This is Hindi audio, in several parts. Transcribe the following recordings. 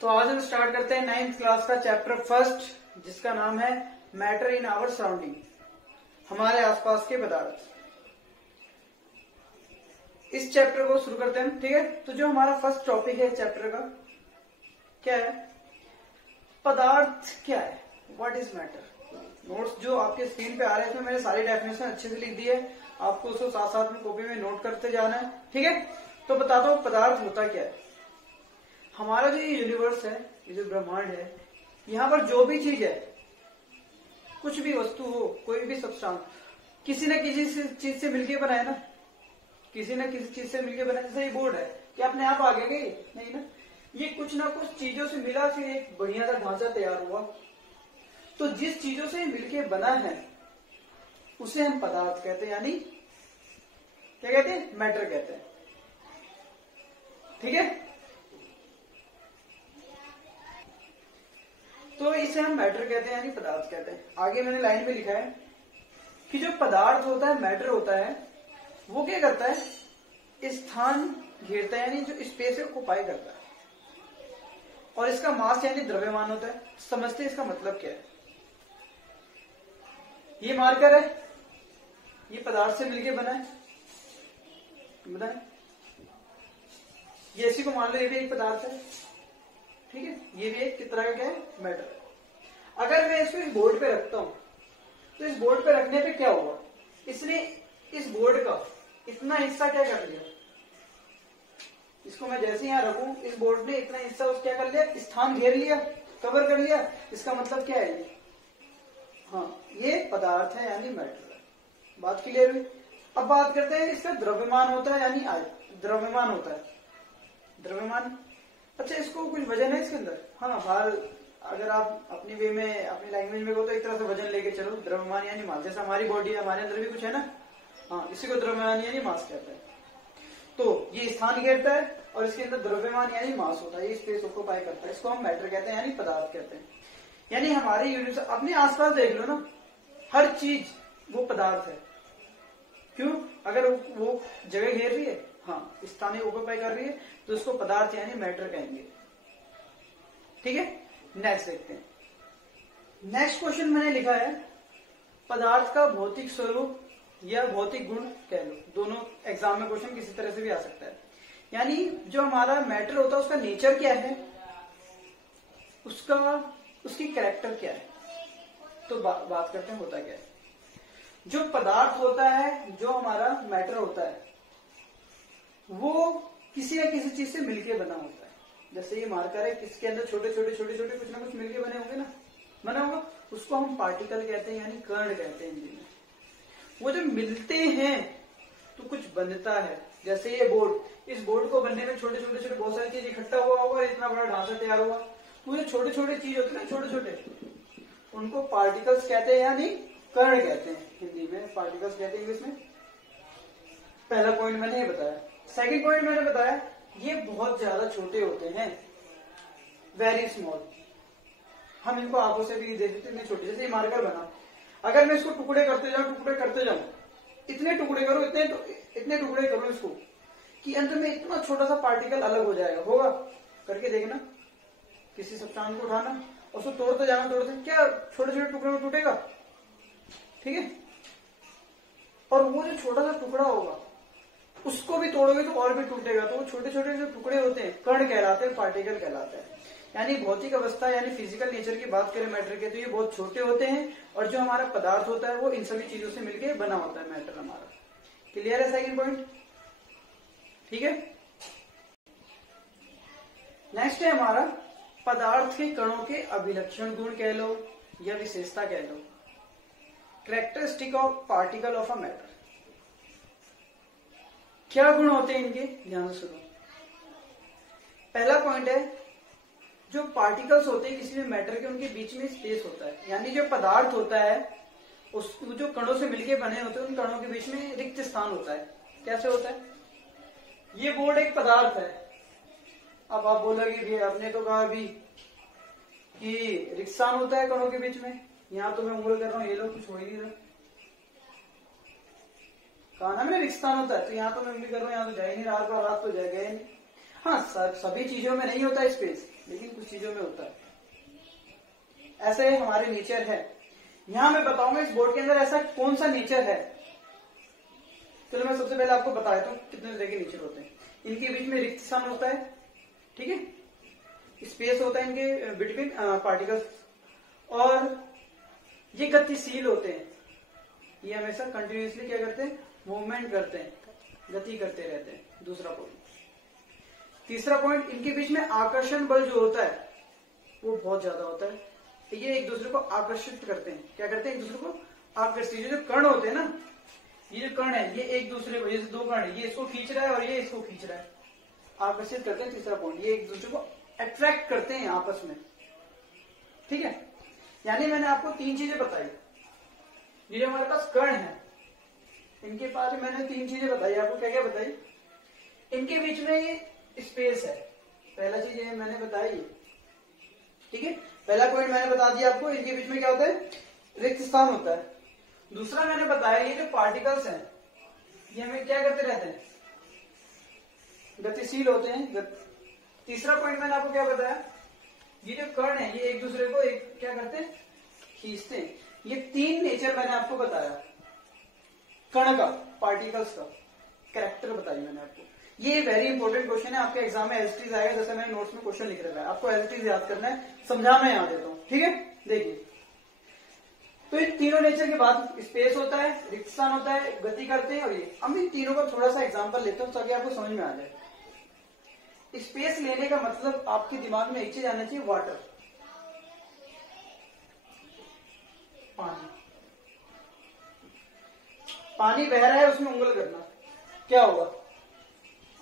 तो आज हम स्टार्ट करते हैं 9th क्लास का चैप्टर फर्स्ट, जिसका नाम है मैटर इन आवर सराउंडिंग, हमारे आसपास के पदार्थ। इस चैप्टर को शुरू करते हैं, ठीक है। तो जो हमारा फर्स्ट टॉपिक है चैप्टर का क्या है, पदार्थ क्या है, व्हाट इज मैटर। नोट्स जो आपके स्क्रीन पे आ रहे हैं इसमें मैंने सारी डेफिनेशन अच्छे से लिख दी है, आपको उसको साथ साथ में कॉपी में नोट करते जाना है, ठीक है। तो बताता हूं पदार्थ होता क्या है। हमारा जो ये यूनिवर्स है, ये जो ब्रह्मांड है, यहाँ पर जो भी चीज है, कुछ भी वस्तु हो, कोई भी सब्सटेंस, किसी न किसी चीज से मिलके बना है ना, किसी न किसी चीज से मिलके बना। जैसे ये बोर्ड है कि अपने आप आ गया नहीं ना, ये कुछ ना कुछ चीजों से मिला, फिर एक बढ़िया सा ढांचा तैयार हुआ। तो जिस चीजों से मिलके बना है उसे हम पदार्थ कहते हैं, यानी क्या कहते हैं, मैटर कहते हैं, ठीक है। तो इसे हम मैटर कहते हैं, यानी पदार्थ कहते हैं। आगे मैंने लाइन में लिखा है कि जो पदार्थ होता है, मैटर होता है, वो क्या करता है, स्थान घेरता है, यानी जो स्पेस है ऑक्युपाई करता है, और इसका मास यानी द्रव्यमान होता है। समझते हैं इसका मतलब क्या है। ये मार्कर है, ये पदार्थ से मिलके बना है, बताएं। ये इसी को मान लो, ये भी एक पदार्थ है, ठीक है। ये भी एक किस तरह का क्या है, मैटर है। अगर मैं इसको इस बोर्ड पे रखता हूं तो इस बोर्ड पे रखने पे क्या हुआ, इसने इस बोर्ड का इतना हिस्सा क्या कर लिया, इसको मैं जैसे यहां रखूं, इस बोर्ड ने इतना हिस्सा उस क्या कर लिया, स्थान घेर लिया, कवर कर लिया। इसका मतलब क्या है, ये हाँ, ये पदार्थ है यानी मैटर है। बात क्लियर हुई। अब बात करते हैं इसका द्रव्यमान होता है, यानी द्रव्यमान होता है, द्रव्यमान। अच्छा, इसको कुछ वजन है इसके अंदर, हाँ। बाहर अगर आप अपनी वे में, अपनी लैंग्वेज में हो तो एक तरह से वजन लेके चलो, द्रव्यमान यानी मास। जैसे हमारी बॉडी है, हमारे अंदर भी कुछ है ना, हाँ, इसी को द्रव्यमान यानी मास कहते हैं। तो ये स्थान घेरता है और इसके अंदर द्रव्यमान यानी मास होता है, ये स्पेस ऑक्युपाई करता है। इसको हम मैटर कहते हैं, यानी पदार्थ कहते हैं। यानी हमारे यूनिवर्स, अपने आसपास देख लो ना, हर चीज वो पदार्थ है। क्यों, अगर वो जगह घेर रही है, हाँ, स्थान ऑक्युपाई कर रही है, तो इसको पदार्थ यानी मैटर कहेंगे, ठीक है। नेक्स्ट देखते हैं। नेक्स्ट क्वेश्चन मैंने लिखा है, पदार्थ का भौतिक स्वरूप या भौतिक गुण कह लो। दोनों एग्जाम में क्वेश्चन किसी तरह से भी आ सकता है। यानी जो हमारा मैटर होता है उसका नेचर क्या है, उसकी कैरेक्टर क्या है। तो बात करते हैं होता क्या है। जो पदार्थ होता है, जो हमारा मैटर होता है, वो किसी न किसी चीज से मिलके बना होता है। जैसे ये मार्कर है, किसके अंदर छोटे छोटे कुछ ना कुछ मिलके बने होंगे ना, बना होगा, उसको हम पार्टिकल कहते हैं, यानी कण कहते हैं हिंदी में। वो जब मिलते हैं तो कुछ बनता है। जैसे ये बोर्ड, इस बोर्ड को बनने में छोटे छोटे बहुत सारी चीज इकट्ठा हुआ होगा, इतना बड़ा ढांचा तैयार हुआ। तो ये छोटे छोटे चीज होते हैं ना, छोटे छोटे, उनको पार्टिकल्स कहते हैं, यानी कण कहते हैं हिंदी में, पार्टिकल्स कहते हैं इंग्लिश में। पहला पॉइंट मैंने ये बताया। सेकंड पॉइंट मैंने बताया, ये बहुत ज्यादा छोटे होते हैं, वेरी स्मॉल। हम इनको आंखों से भी देख सकते हैं, इतने छोटे। जैसे ये मार्कर बना, अगर मैं इसको टुकड़े करते जाऊं, इतने टुकड़े करो, इतने टुकड़े करो इसको, कि अंत में इतना छोटा सा पार्टिकल अलग हो जाएगा। होगा, करके देखना, किसी सब्सटेंस को उठाना और उसको तोड़ते जाना, क्या छोटे छोटे टुकड़े में टूटेगा, ठीक है। और वो जो छोटा सा टुकड़ा होगा उसको भी तोड़ोगे तो और भी टूटेगा। तो वो छोटे छोटे जो टुकड़े होते हैं, कण कहलाते हैं, पार्टिकल कहलाते हैं। यानी भौतिक अवस्था यानी फिजिकल नेचर की बात करें मैटर के, तो ये बहुत छोटे होते हैं, और जो हमारा पदार्थ होता है वो इन सभी चीजों से मिलकर बना होता है, मैटर हमारा। क्लियर है सेकंड पॉइंट, ठीक है। नेक्स्ट है हमारा, पदार्थ के कणों के अभिलक्षण गुण कह लो या विशेषता कह लो, characteristic of particle of a matter. क्या गुण होते हैं इनके, ध्यान से सुनो। पहला पॉइंट है, जो पार्टिकल्स होते हैं किसी भी मैटर के, उनके बीच में स्पेस होता है। यानी जो पदार्थ होता है, उस जो कणों से मिलके बने होते हैं, उन कणों के बीच में रिक्त स्थान होता है। कैसे होता है, ये बोर्ड एक पदार्थ है। अब आप बोलोगे भी, आपने तो कहा अभी कि रिक्त स्थान होता है कणों के बीच में। यहां तो मैं उंगली कर रहा हूं, ये लोग कुछ हो ही नहीं रहा, कहा ना मैंने रिक्त स्थान होता है, तो यहाँ तो मैं उंगली कर रहा हूं, यहाँ तो जा ही नहीं रहा, रात तो जा गया नहीं। हाँ, सभी चीजों में नहीं होता स्पेस, लेकिन कुछ चीजों में होता है। ऐसे हमारे नेचर है। यहां मैं बताऊंगा इस बोर्ड के अंदर ऐसा कौन सा नेचर है। चलो मैं सबसे पहले आपको बता देता हूं कितने तरह के नेचर होते हैं। इनके बीच में रिक्त स्थान होता है, ठीक है, स्पेस होता है इनके बिटवीन पार्टिकल्स, और ये गतिशील होते हैं। ये हमेशा कंटिन्यूअसली क्या करते हैं, मूवमेंट करते हैं, गति करते रहते हैं। दूसरा पॉइंट। तीसरा पॉइंट, इनके बीच में आकर्षण बल जो होता है वो बहुत ज्यादा होता है। ये एक दूसरे को आकर्षित करते हैं। क्या करते हैं, एक दूसरे को आकर्षित। जो कण होते हैं ना, ये जो कण है ये एक दूसरे को, जैसे दो कण है, ये इसको खींच रहा है और ये इसको खींच रहा है, आकर्षित करते हैं। तीसरा पॉइंट, ये एक दूसरे को अट्रैक्ट करते हैं आपस में, ठीक है। यानी मैंने आपको तीन चीजें बताई। ये हमारे पास कण है, इनके पास मैंने तीन चीजें बताई आपको। क्या क्या बताई, इनके बीच में ये स्पेस है, पहला चीज ये मैंने बताई, ठीक है। पहला पॉइंट मैंने बता दिया आपको, इनके बीच में क्या होता है, रिक्त स्थान होता है। दूसरा मैंने बताया ये जो पार्टिकल्स हैं ये हमें क्या करते रहते हैं, गतिशील होते हैं। तीसरा पॉइंट मैंने आपको क्या बताया, ये जो कण है ये एक दूसरे को एक क्या करते हैं, खींचते हैं। ये तीन नेचर मैंने आपको बताया, कण का, पार्टिकल्स का कैरेक्टर बताई मैंने आपको। ये वेरी इंपॉर्टेंट क्वेश्चन है, आपके एग्जाम में एसटीज आएगा। जैसे मैंने नोट्स में क्वेश्चन लिख रखा है, आपको एसटीज याद करना है, समझा मैं याद देता हूं, ठीक है। देखिए, तो इन तीनों नेचर के बाद स्पेस होता है, रिक्त स्थान होता है, गति करते हैं, और ये हम इन तीनों का थोड़ा सा एग्जाम्पल लेते हैं ताकि आपको समझ में आ जाए। स्पेस लेने का मतलब आपके दिमाग में एक चीज आना चाहिए, वाटर, पानी। पानी बह रहा है, उसमें उंगल करना, क्या होगा,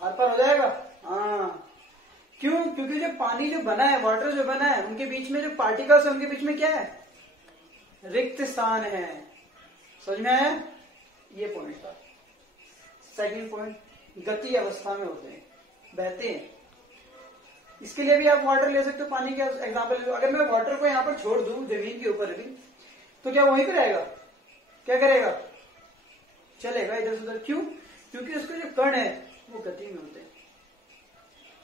आर पार हो जाएगा। हाँ, क्यों, क्योंकि जो पानी जो बना है, वाटर जो बना है, उनके बीच में जो पार्टिकल्स है उनके बीच में क्या है, रिक्त स्थान है। समझ में आया, ये पॉइंट था। सेकंड पॉइंट, गति अवस्था में होते हैं, बहते हैं। इसके लिए भी आप वाटर ले सकते हो, पानी का एग्जांपल। अगर मैं वाटर को यहां पर छोड़ दूं जमीन के ऊपर भी, तो क्या वहीं पे रहेगा, क्या करेगा, चलेगा इधर से उधर। क्यों, क्योंकि उसके जो कण है वो गति में होते हैं।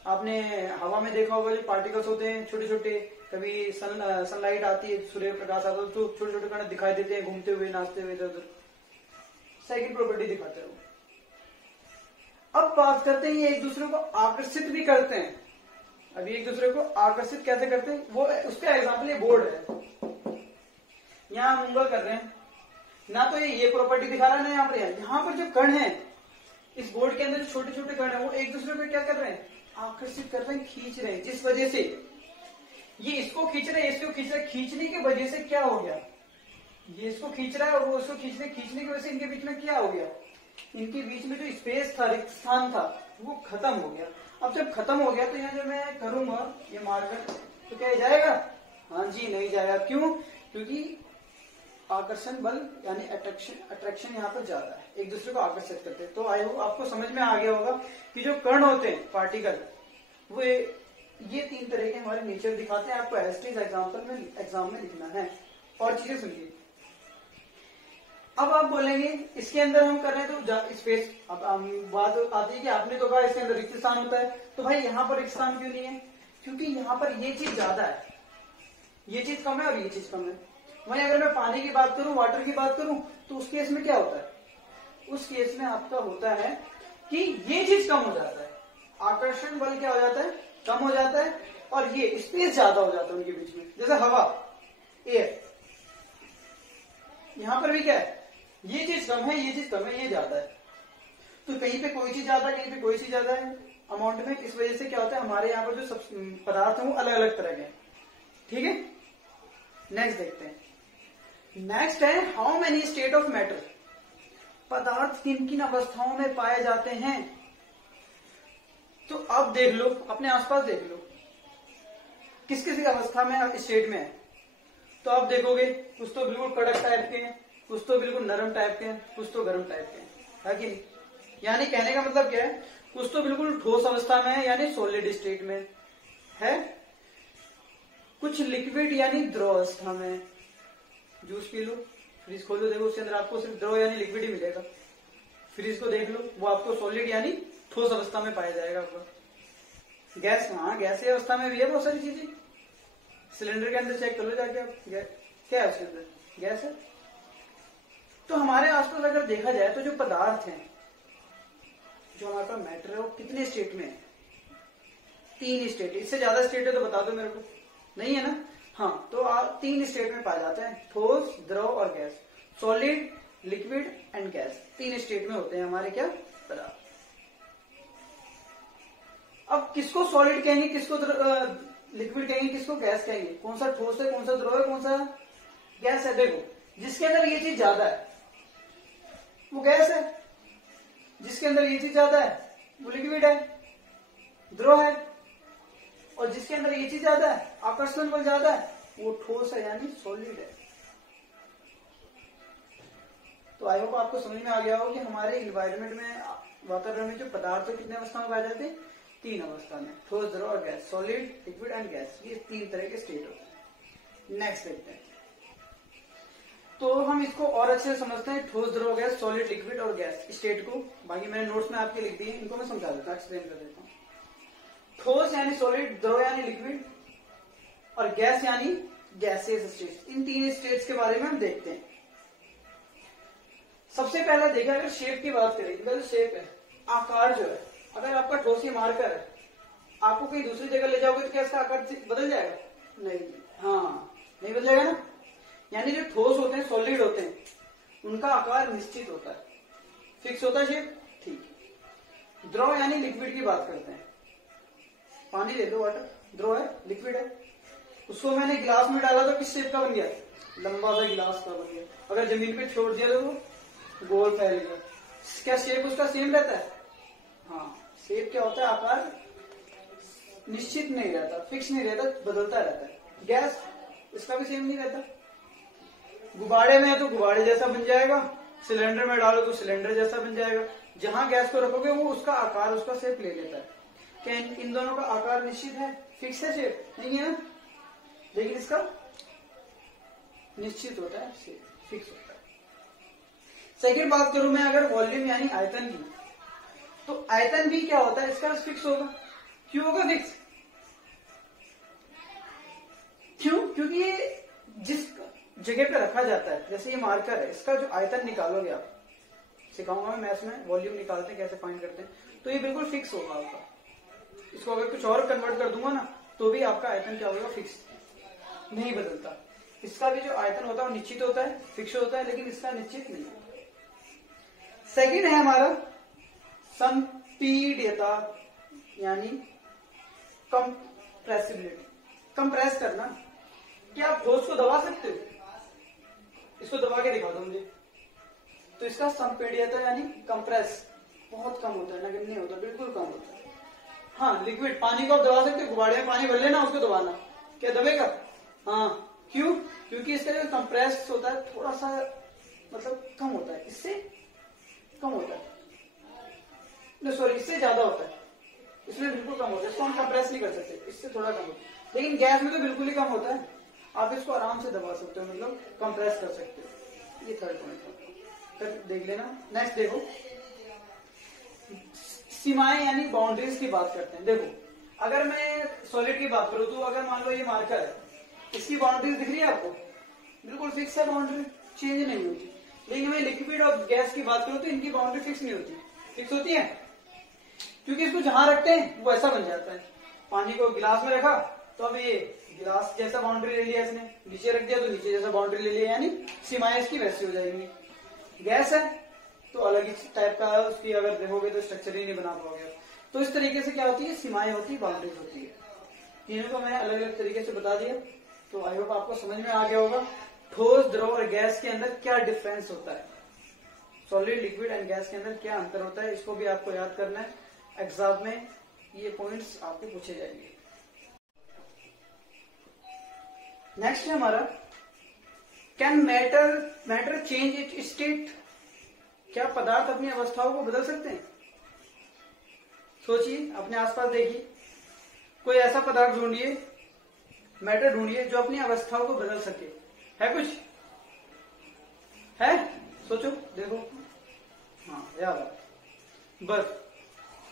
आपने हवा में देखा होगा, जो पार्टिकल्स होते हैं छोटे छोटे, कभी सनलाइट आती है, सूर्य प्रकाश आता है, तो छोटे छोटे कण दिखाई देते हैं घूमते हुए, नाचते हुए इधर उधर, साइकिल प्रॉपर्टी दिखाते हैं वो। अब बात करते हैं, ये एक दूसरे को आकर्षित भी करते हैं। अभी एक दूसरे को आकर्षित कैसे करते हैं, वो उसका एग्जाम्पल ये बोर्ड है। यहां हम उंगल कर रहे हैं ना, तो ये प्रॉपर्टी दिखा रहा है ना, यहाँ पर जो कण है इस बोर्ड के अंदर, जो छोटे छोटे कण है, वो एक दूसरे को क्या कर रहे हैं, आकर्षित कर रहे हैं, खींच रहे हैं। जिस वजह से ये इसको खींच रहे हैं, इसको खींच रहे हैं, खींचने की वजह से क्या हो गया, ये इसको खींच रहा है और वो उसको खींच रहे, खींचने की वजह से इनके बीच में क्या हो गया, इनके बीच में जो स्पेस था, रिक्त स्थान था, वो खत्म हो गया। अब जब खत्म हो गया तो यहाँ जब मैं करूंगा ये मार्कर, तो क्या जाएगा, हाँ जी नहीं जाएगा। क्यों, क्योंकि आकर्षण बल यानी अट्रैक्शन यहाँ पर ज्यादा है, एक दूसरे को आकर्षित करते हैं। तो आई होप आपको समझ में आ गया होगा कि जो कण होते हैं, पार्टिकल, वो ये तीन तरह के हमारे नेचर दिखाते हैं। आपको एसटीज एग्जाम में लिखना है। और चीजें सुनिए, अब आप बोलेंगे इसके अंदर हम कर रहे हैं तो स्पेस, अब बात आती है कि आपने तो कहा इसके अंदर रिक्त स्थान होता है, तो भाई यहाँ पर रिक्त स्थान क्यों नहीं है, क्योंकि यहाँ पर ये चीज ज्यादा है, ये चीज कम है और ये चीज कम है। वहीं अगर मैं पानी की बात करूं, वाटर की बात करूं, तो उस केस में क्या होता है, उस केस में आपका होता है कि ये चीज कम हो जाता है, आकर्षण बल क्या हो जाता है, कम हो जाता है, और ये स्पेस ज्यादा हो जाता है उनके बीच में। जैसे हवा, एयर, यहां पर भी क्या है, ये चीज कम है, ये चीज कम है, ये ज्यादा है। तो कहीं पे कोई चीज ज्यादा है, कहीं पे कोई चीज ज्यादा है अमाउंट में। इस वजह से क्या होता है, हमारे यहाँ पर जो सब पदार्थ है वो अलग अलग तरह के, ठीक है। नेक्स्ट देखते हैं। नेक्स्ट है how many state of matter, पदार्थ किन किन अवस्थाओं में पाए जाते हैं। तो अब देख लो, अपने आसपास देख लो, किस किस अवस्था में, स्टेट में है। तो आप देखोगे कुछ तो बिल्कुल कड़क टाइप के हैं, कुछ तो बिल्कुल नरम टाइप के हैं, कुछ तो गर्म टाइप के हैं, है कि नहीं। यानी कहने का मतलब क्या है, कुछ तो बिल्कुल ठोस अवस्था में है यानी सॉलिड स्टेट में है, कुछ लिक्विड यानी द्रव अवस्था में। जूस पी लो, फ्रिज खोलो, देखो उसके अंदर आपको सिर्फ द्रव यानी लिक्विड ही मिलेगा। फ्रिज को देख लो, वो आपको सॉलिड यानी ठोस अवस्था में पाया जाएगा आपका। गैस, हाँ गैसीय अवस्था में भी है बहुत सारी चीजें। सिलेंडर के अंदर चेक कर लो जाके आप, क्या है उसके अंदर, गैस है। तो हमारे आसपास अगर देखा जाए तो जो पदार्थ हैं, जो हमारा मैटर है, वो कितने स्टेट में है? 3 स्टेट। इससे ज्यादा स्टेट है तो बता दो मेरे को, नहीं है ना? हाँ, तो 3 स्टेट में पाए जाते हैं, ठोस, द्रव और gas. Solid, liquid and gas, 3 state में होते हैं हमारे क्या, पदार्थ। अब किसको सॉलिड कहेंगे, किसको लिक्विड कहेंगे, किसको गैस कहेंगे? कौन सा ठोस है, कौन सा द्रव है, कौन सा गैस है? देखो, जिसके अंदर ये चीज ज्यादा है वो गैस है, जिसके अंदर ये चीज ज्यादा है वो लिक्विड है, द्रव है, और जिसके अंदर ये चीज ज्यादा है, आकर्षण बल ज्यादा है, वो ठोस है यानी सॉलिड है। तो आई होप आपको समझ में आ गया हो कि हमारे इन्वायरमेंट में, वातावरण में जो पदार्थ है कितने अवस्था में पाए जाते हैं? 3 अवस्था में, ठोस, द्रव और gas. Solid, liquid and gas, ये 3 तरह के स्टेट होते हैं। नेक्स्ट देखते हैं। तो हम इसको और अच्छे से समझते हैं, ठोस, द्रव, गैस, सॉलिड, लिक्विड और गैस स्टेट को। बाकी मैंने नोट्स में आपके लिख दिए, इनको मैं समझा देता हूँ, एक्सप्लेन कर देता हूँ। ठोस यानी सॉलिड, द्रव यानी लिक्विड और गैस यानी गैसियस स्टेट। इन 3 स्टेट्स के बारे में हम देखते हैं। सबसे पहले देखा, अगर शेप की बात करें, इनका जो शेप है, आकार जो है, अगर आपका ठोस ये मार्कर है, आपको कहीं दूसरी जगह ले जाओगे तो क्या इसका आकार बदल जाएगा? नहीं, हाँ नहीं बदलेगा ना। यानी जो ठोस होते हैं, सॉलिड होते हैं, उनका आकार निश्चित होता है, फिक्स होता है शेप, ठीक। द्रव यानी लिक्विड की बात करते हैं, पानी ले लो, वाटर द्रव है, लिक्विड है। उसको मैंने गिलास में डाला तो किस शेप का बन गया? लंबा सा गिलास का बन गया। अगर जमीन पे छोड़ दिया तो वो गोल फैल गया। क्या शेप उसका सेम रहता है? हाँ, शेप क्या होता है, आकार निश्चित नहीं रहता, फिक्स नहीं रहता, बदलता रहता है। गैस, इसका भी सेम नहीं रहता। गुब्बारे में है तो गुब्बारे जैसा बन जाएगा, सिलेंडर में डालो तो सिलेंडर जैसा बन जाएगा। जहां गैस को रखोगे वो उसका आकार, उसका शेप ले लेता है। क्या इन दोनों का आकार निश्चित है, फिक्स है, शेप नहीं है ना? लेकिन इसका निश्चित होता है, शेप फिक्स होता है। सेकंड बात करूं मैं अगर वॉल्यूम यानी आयतन की, तो आयतन भी क्या होता है, इसका फिक्स होगा। क्यों होगा फिक्स? क्यों? क्योंकि ये जिस जगह पे रखा जाता है, जैसे ये मार्कर है, इसका जो आयतन निकालोगे आप, सिखाऊंगा मैं मैथ्स में, वॉल्यूम निकालते हैं कैसे फाइंड करते हैं, तो ये बिल्कुल फिक्स होगा आपका। इसको अगर कुछ और कन्वर्ट कर दूंगा ना तो भी आपका आयतन क्या होगा, फिक्स, नहीं बदलता। इसका भी जो आयतन होता है वो निश्चित होता है, फिक्स होता है, लेकिन इसका निश्चित नहीं होता। सेकंड है हमारा संपीड्यता यानी कंप्रेसिबिलिटी। कंप्रेस करना। क्या आप ठोस को दबा सकते हो? इसको दबा के दिखा दो मुझे। तो इसका संपीड्यता यानी कंप्रेस बहुत कम होता है, नगण्य होता है, बिल्कुल कम होता है। हाँ, लिक्विड, पानी को आप दबा सकते हो, गुब्बारे में पानी भर लेना, उसको दबाना, क्या दबेगा? हाँ, क्यों? क्योंकि इसका जो कंप्रेस होता है थोड़ा सा मतलब कम होता है, इससे कम होता है, सॉरी इससे ज्यादा होता है, इसमें बिल्कुल कम होता है। इसको हम कंप्रेस नहीं कर सकते, इससे थोड़ा कम होता है। लेकिन गैस में तो बिल्कुल ही कम होता है, आप इसको आराम से दबा सकते हो, मतलब कंप्रेस कर सकते हो। ये थर्ड पॉइंट देख लेना। नेक्स्ट देखो, सीमाएं यानी बाउंड्रीज की बात करते हैं। देखो, अगर मैं सॉलिड की बात करूं तो अगर मान लो ये मार्कर है, इसकी बाउंड्रीज दिख रही है आपको, बिल्कुल फिक्स है, बाउंड्री चेंज नहीं होती। लेकिन मैं लिक्विड और गैस की बात करूं तो इनकी बाउंड्री फिक्स नहीं होती। फिक्स होती है क्योंकि इसको जहां रखते हैं वो ऐसा बन जाता है। पानी को गिलास में रखा तो अब ये गिलास जैसा बाउंड्री ले लिया इसने, नीचे रख दिया तो नीचे जैसा बाउंड्री ले लिया, यानी सीमाएं इसकी वैसी हो जाएंगी। गैस है तो अलग ही टाइप का उसकी अगर देखोगे तो स्ट्रक्चर ही नहीं बना पाओगे। तो इस तरीके से क्या होती है, सीमाएं होती है, बाउंड्रीज होती है। तीनों को मैंने अलग अलग तरीके से बता दिया, तो आई होप आपको समझ में आ गया होगा ठोस, द्रव और गैस के अंदर क्या डिफरेंस होता है, सॉलिड, लिक्विड एंड गैस के अंदर क्या अंतर होता है। इसको भी आपको याद करना है, एग्जाम में ये पॉइंट्स आपको पूछे जाएंगे। नेक्स्ट है हमारा, can matter change it's state? क्या पदार्थ अपनी अवस्थाओं को बदल सकते हैं? सोचिए, अपने आसपास देखिए, कोई ऐसा पदार्थ ढूंढिए, मैटर ढूंढिए जो अपनी अवस्थाओं को बदल सके। है कुछ? है? सोचो, देखो। हाँ, याद है, बर्फ,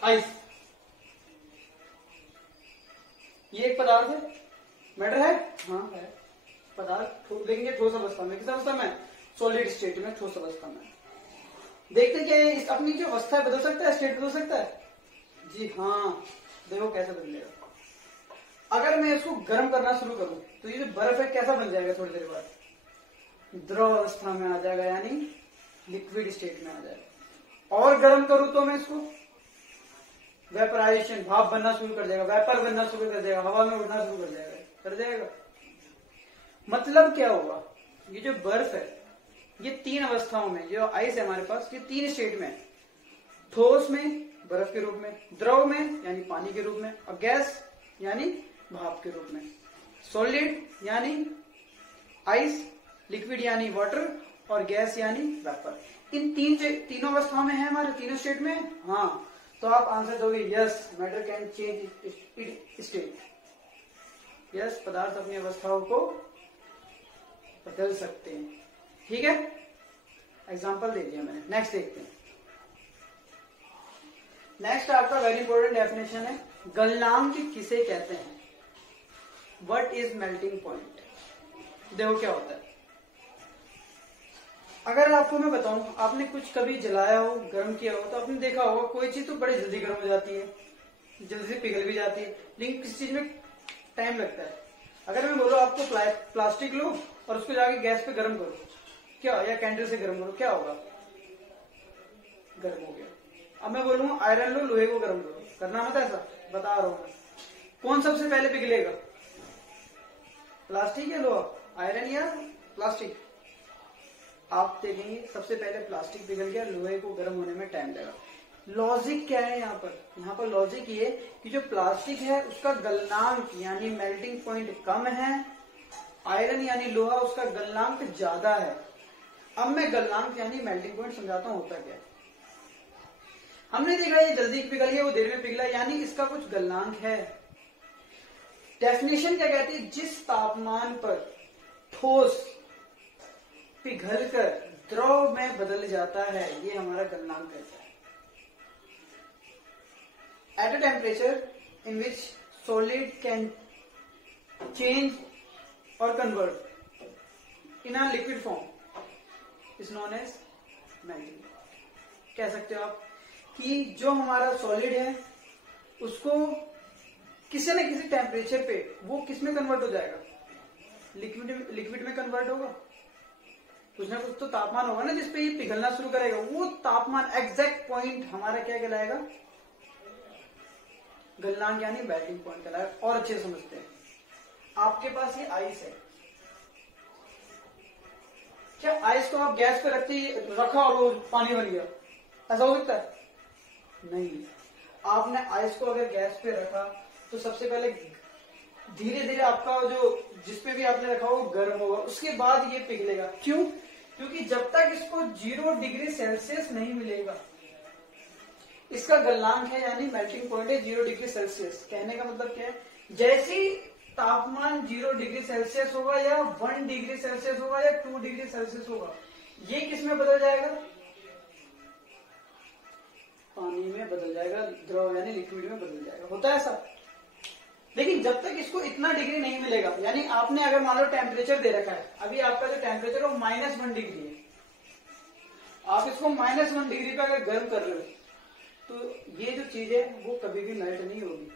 आइस, ये एक पदार्थ है, मैटर है, हाँ है पदार्थ, लेकिन ये ठोस अवस्था में, किस अवस्था में, सॉलिड स्टेट में, ठोस अवस्था में। देखते हैं क्या ये अपनी जो अवस्था है बदल सकता है, स्टेट बदल सकता है? जी हाँ, देखो कैसे बदलेगा। अगर मैं इसको गर्म करना शुरू करूं तो ये जो बर्फ है कैसा बन जाएगा, थोड़ी देर बाद द्रव अवस्था में आ जाएगा, यानी लिक्विड स्टेट में आ जाएगा। और गर्म करूं तो मैं इसको वेपराइजेशन, भाप बनना शुरू कर देगा, वेपर बनना शुरू कर देगा, हवा में उड़ना शुरू कर जाएगा। मतलब क्या होगा, ये जो बर्फ है ये तीन अवस्थाओं में, जो आइस है हमारे पास, ये तीन स्टेट में, ठोस में बर्फ के रूप में, द्रव में यानी पानी के रूप में, और गैस यानी भाप के रूप में। सॉलिड यानी आइस, लिक्विड यानी वाटर, और गैस यानी वेपर। इन तीनों अवस्थाओं में है हमारे, तीनों स्टेट में। हाँ, तो आप आंसर दोगे yes, matter can change state. Yes, पदार्थ अपनी अवस्थाओं को बदल सकते हैं। ठीक है, एग्जाम्पल दे दिया मैंने। नेक्स्ट देखते हैं। नेक्स्ट आपका वेरी इंपॉर्टेंट डेफिनेशन है, गलनांक किसे कहते हैं? What is melting point? देखो क्या होता है, अगर आपको मैं बताऊं, आपने कुछ कभी जलाया हो, गर्म किया हो, तो आपने देखा होगा कोई चीज तो बड़ी जल्दी गर्म हो जाती है, जल्दी से पिघल भी जाती है, लेकिन किसी चीज में टाइम लगता है। अगर मैं बोलूं आपको प्लास्टिक लो और उसको जाके गैस पे गर्म करो, क्या, या कैंडल से गर्म करो, क्या होगा? गर्म हो गया। अब मैं बोलूंगा आयरन लो, लोहे को गर्म करो, करना मत ऐसा, बता रहा हूं मैं। कौन सबसे पहले पिघलेगा, प्लास्टिक या लोहा? आयरन या प्लास्टिक? आप देखेंगे सबसे पहले प्लास्टिक पिघल गया, लोहे को गर्म होने में टाइम लगा। लॉजिक क्या है यहाँ पर? यहाँ पर लॉजिक ये कि जो प्लास्टिक है उसका गलनांक यानी मेल्टिंग पॉइंट कम है, आयरन यानी लोहा उसका गलनांक ज्यादा है। अब मैं गलनांक यानी मेल्टिंग पॉइंट समझाता हूं होता क्या है। हमने देखा ये जल्दी पिघल गया, वो देर में पिघला, यानी इसका कुछ गलनांक है। डेफिनेशन क्या कहती है? जिस तापमान पर ठोस पिघलकर द्रव में बदल जाता है, ये हमारा गलनांक कहता है। At a temperature in which solid can change or convert in a liquid form is known as melting. कह सकते हो आप कि जो हमारा सॉलिड है उसको किसी न किसी टेम्परेचर पे वो किस में कन्वर्ट हो जाएगा? लिक्विड में कन्वर्ट होगा। कुछ ना कुछ तो तापमान होगा ना जिसपे ये पिघलना शुरू करेगा। वो तापमान एग्जैक्ट पॉइंट हमारा क्या कहलाएगा? गलनांक यानी मेल्टिंग पॉइंट कहलाएगा। और अच्छे समझते हैं, आपके पास ये आइस है, क्या आइस को आप गैस पे रखा और वो पानी बन गया? ऐसा हो सकता है? नहीं। आपने आइस को अगर गैस पे रखा तो सबसे पहले धीरे धीरे आपका जो जिसपे भी आपने रखा वो गर्म होगा, उसके बाद ये पिघलेगा। क्यों? क्योंकि जब तक इसको 0 डिग्री सेल्सियस नहीं मिलेगा, इसका गलनांक है यानी मेल्टिंग पॉइंट है 0 डिग्री सेल्सियस। कहने का मतलब क्या है? जैसी तापमान 0 डिग्री सेल्सियस होगा या 1 डिग्री सेल्सियस होगा या 2 डिग्री सेल्सियस होगा, ये किस में बदल जाएगा? पानी में बदल जाएगा, द्रव यानी लिक्विड में बदल जाएगा। होता है ऐसा। लेकिन जब तक इसको इतना डिग्री नहीं मिलेगा, यानी आपने अगर मान लो टेम्परेचर दे रखा है, अभी आपका जो टेम्परेचर है वो -1 डिग्री है, आप इसको -1 डिग्री पे अगर गर्म कर रहे हो तो ये जो चीज है वो कभी भी मेल्ट नहीं होगी,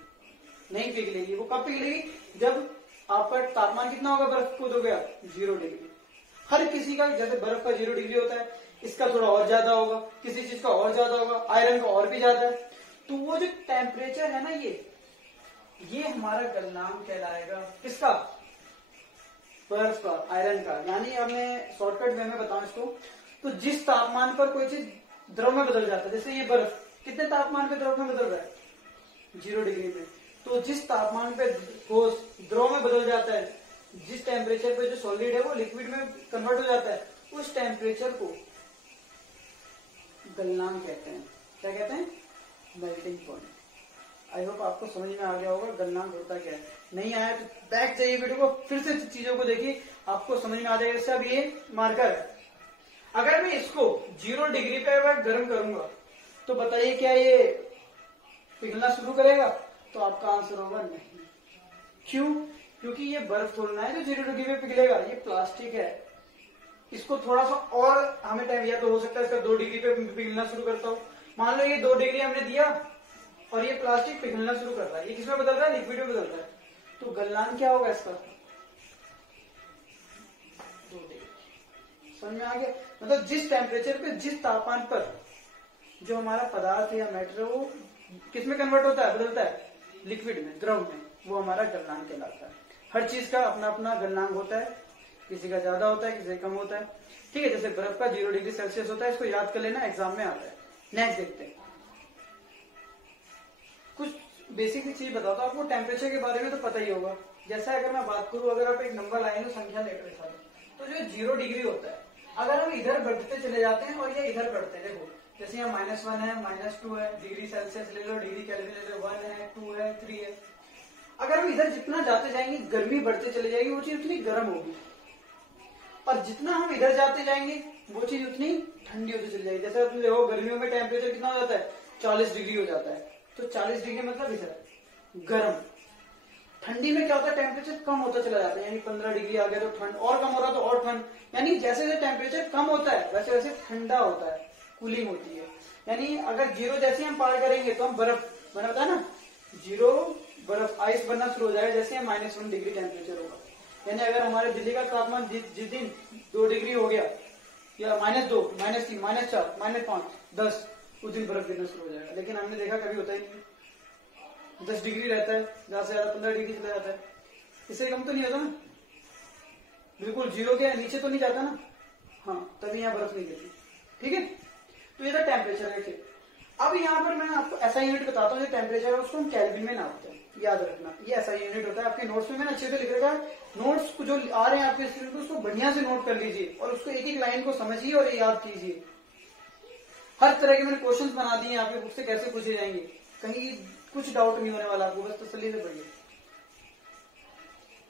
नहीं पिघलेगी। वो कब पिघलेगी? जब आपका तापमान कितना होगा बर्फ को? हो गया 0 डिग्री। हर किसी का जैसे बर्फ का 0 डिग्री होता है, इसका थोड़ा और ज्यादा होगा, किसी चीज का और ज्यादा होगा, आयरन का और भी ज्यादा है। तो वो जो टेम्परेचर है ना, ये हमारा गलनांक कहलाएगा। किसका? बर्फ का, आयरन का। यानी अब मैं शॉर्टकट वे में बताऊं इसको, तो जिस तापमान पर कोई चीज द्रव में बदल जाता है, जैसे ये बर्फ कितने तापमान पे द्रव में बदल रहा है? 0 डिग्री में। तो जिस तापमान पे ठोस द्रव में बदल जाता है, जिस टेम्परेचर पे जो सॉलिड है वो लिक्विड में कन्वर्ट हो जाता है, उस टेम्परेचर को गलनांक कहते हैं। क्या कहते हैं? Melting point. आई होप आपको समझ में आ गया होगा गलनांक होता क्या है। नहीं आया तो बैक जाइए वीडियो को, फिर से चीजों को देखिए, आपको समझ में आ जाएगा। जैसे अब ये मार्कर है, अगर मैं इसको 0 डिग्री पे अगर गर्म करूंगा तो बताइए क्या ये पिघलना शुरू करेगा? तो आपका आंसर होगा नहीं। क्यों? क्योंकि ये बर्फ थोड़ना है जो 0 डिग्री पे पिघलेगा, ये प्लास्टिक है। इसको थोड़ा सा और हमें टाइम, या तो हो सकता है इसका 2 डिग्री पे पिघलना शुरू करता हो। मान लो ये 2 डिग्री हमने दिया और ये प्लास्टिक पिघलना शुरू कर रहा है, ये किसमें बदल रहा है? लिक्विड में बदल रहा है। तो गलनांक क्या होगा इसका? 2 डिग्री। समझ में आ गया? मतलब जिस टेम्परेचर पे, जिस तापमान पर जो हमारा पदार्थ है या मैटर है वो किसमें कन्वर्ट होता है, बदलता है? लिक्विड में, द्रव में, वो हमारा गलनांक कहलाता है। हर चीज का अपना अपना गलनांक होता है, किसी का ज्यादा होता है, किसी का कम होता है। ठीक है, जैसे बर्फ का 0 डिग्री सेल्सियस होता है, इसको याद कर लेना, एग्जाम में आता है। नेक्स्ट देखते हैं, कुछ बेसिक चीज बताता हूं आपको। टेम्परेचर के बारे में तो पता ही होगा। जैसा अगर मैं बात करूं, अगर आप एक नंबर लाइन हो, संख्या लेकर साथ, तो जो 0 डिग्री होता है, अगर हम इधर बढ़ते चले जाते हैं और ये इधर बढ़ते हैं, देखो जैसे यहाँ -1 है, -2 है, डिग्री सेल्सियस ले लो, डिग्री केल्विन ले लो, 1 है, 2 है, 3 है। अगर हम इधर जितना जाते जाएंगे, गर्मी बढ़ते चले जाएगी, वो चीज उतनी गर्म होगी। और जितना हम इधर जाते जाएंगे, वो चीज उतनी ठंडी होती चली जाएगी। जैसे तुम देखो गर्मियों में टेम्परेचर कितना हो जाता है? 40 डिग्री हो जाता है। तो 40 डिग्री मतलब इधर गर्म। ठंडी में क्या होता है? टेम्परेचर कम होता चला जाता है, यानी 15 डिग्री आ गया तो ठंड, और कम हो रहा तो और ठंड। यानी जैसे जैसे टेम्परेचर कम होता है वैसे वैसे ठंडा होता है, कूलिंग होती है। यानी अगर 0 जैसे हम पार करेंगे तो हम बर्फ, मैंने बताया ना, 0 बर्फ, आइस बनना शुरू हो जाएगा जैसे हम -1 डिग्री टेम्परेचर होगा। यानी अगर हमारे दिल्ली का तापमान जिस दिन 2 डिग्री हो गया, या -2, -3, -4, -5, 10, उस दिन बर्फ गिरना शुरू हो जाएगा। लेकिन हमने देखा कभी होता ही नहीं। 10 डिग्री रहता है, ज्यादा से ज्यादा 15 डिग्री चला जाता है, इससे कम तो नहीं होता ना, बिल्कुल 0 के नीचे तो नहीं जाता ना। हाँ, तभी यहाँ बर्फ नहीं गिरती। ठीक है, तो ये था टेम्परेचर है। अब यहाँ पर मैं आपको ऐसा यूनिट बताता हूँ, जो टेम्परेचर है उसको हम केल्विन में नापते हैं। याद रखना, ये ऐसा यूनिट होता है। आपके नोट्स में मैंने अच्छे से लिख रखा है। नोट्स को जो आ रहे हैं आपके स्क्रीन पर, उसको बढ़िया से नोट कर लीजिए और उसको एक एक लाइन को समझिए और याद कीजिए। हर तरह के मैंने क्वेश्चंस बना दिए आपके बुक से, कैसे पूछे जाएंगे, कहीं कुछ डाउट नहीं होने वाला आपको, बस तसल्ली से पढ़िए।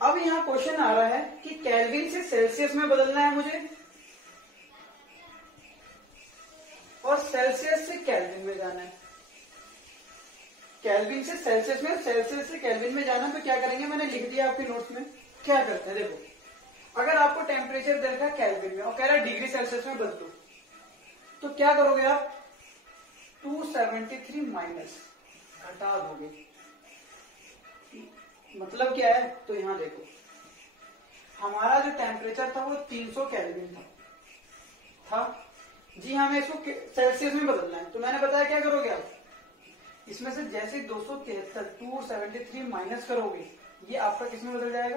अब यहाँ क्वेश्चन आ रहा है कि केल्विन से सेल्सियस में बदलना है मुझे, और सेल्सियस से केल्विन में जाना है। केल्विन से सेल्सियस में, सेल्सियस से केल्विन में जाना, तो क्या करेंगे? मैंने लिख दिया आपके नोट्स में। क्या करते हैं देखो, अगर आपको टेम्परेचर दे रखा है केल्विन में और कह रहा है डिग्री सेल्सियस में बदलो, तो क्या करोगे आप? 273 माइनस घटा दोगे। मतलब क्या है? तो यहां देखो, हमारा जो टेम्परेचर था वो 300 केल्विन था। जी हाँ, हमें इसको सेल्सियस में बदलना है। तो मैंने बताया क्या करोगे आप? इसमें से जैसे 273 माइनस करोगे, ये आपका किसमें बदल जाएगा?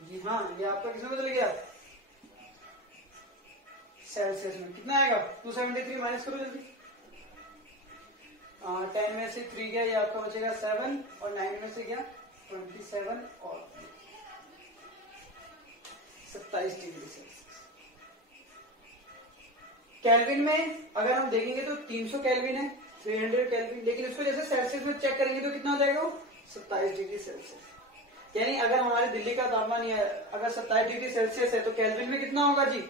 जी हाँ, ये आपका किसमें बदल गया? सेल्सियस में। कितना आएगा? 273 माइनस करो जल्दी। 10 में से 3 गया, ये आपका बचेगा 7, और 9 में से गया 27 और 27 डिग्री सेल्सियस। केल्विन में अगर हम देखेंगे तो 300 केल्विन है, 300 केल्विन, लेकिन इसको जैसे सेल्सियस में चेक करेंगे तो कितना हो जाएगा? 27 डिग्री सेल्सियस। यानी अगर हमारे दिल्ली का तापमान अगर 27 डिग्री सेल्सियस है तो केल्विन में कितना होगा जी?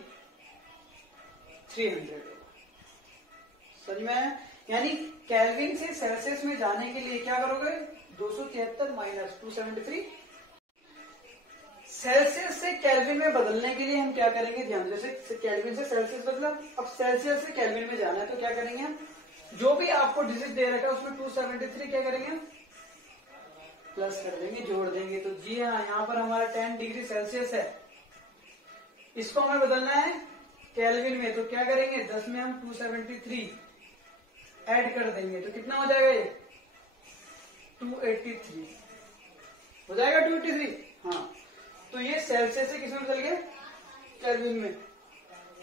300 होगा। समझ में आया? यानी केल्विन से सेल्सियस में जाने के लिए क्या करोगे? 273 माइनस 273। सेल्सियस से केल्विन में बदलने के लिए हम क्या करेंगे? ध्यान, जैसे केल्विन से सेल्सियस बदला, अब सेल्सियस से केल्विन में जाना है तो क्या करेंगे हम? जो भी आपको डिजिट दे रखा है उसमें 273 क्या करेंगे? प्लस कर देंगे, जोड़ देंगे। तो जी हाँ, यहाँ पर हमारा 10 डिग्री सेल्सियस है, इसको हमें बदलना है केल्विन में। तो क्या करेंगे? 10 में हम 273 ऐड कर देंगे तो कितना हो जाएगा? ये 283 हो जाएगा। 283, हाँ। तो ये सेल्सियस से किसमें बदल गया? केल्विन में।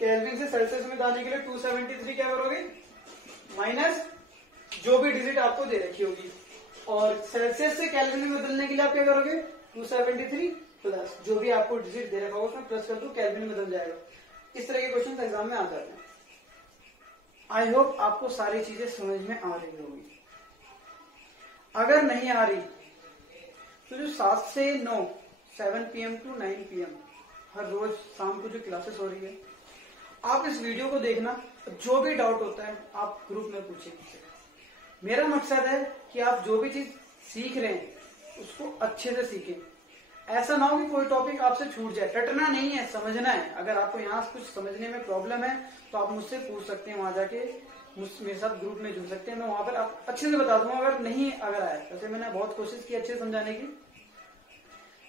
केल्विन से सेल्सियस में जाने के लिए 273 क्या करोगे? माइनस जो भी डिजिट आपको दे रखी होगी, और सेल्सियस से केल्विन में बदलने के लिए आप क्या करोगे? 273 प्लस जो भी आपको डिजिट दे रखा होगा उसमें प्लस कर दो, केल्विन में बदल जाएगा। इस तरह के क्वेश्चन एग्जाम में आ जाते हैं। आई होप आपको सारी चीजें समझ में आ रही होगी। अगर नहीं आ रही तो जो 7 से 9, 7 PM to 9 PM हर रोज शाम को जो क्लासेस हो रही है, आप इस वीडियो को देखना। जो भी डाउट होता है आप ग्रुप में पूछिए मुझसे। मेरा मकसद है कि आप जो भी चीज सीख रहे हैं उसको अच्छे से सीखें। ऐसा ना हो कि कोई टॉपिक आपसे छूट जाए। रटना नहीं है, समझना है। अगर आपको यहाँ कुछ समझने में प्रॉब्लम है तो आप मुझसे पूछ सकते हैं, वहां जाके मेरे साथ ग्रुप में जुड़ सकते हैं। मैं वहां पर आप अच्छे से बता दूंगा अगर नहीं अगर आए। वैसे मैंने बहुत कोशिश की अच्छे से समझाने की,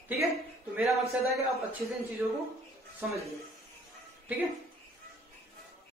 ठीक है। तो मेरा मकसद है कि आप अच्छे से इन चीजों को समझ लें, ठीक है।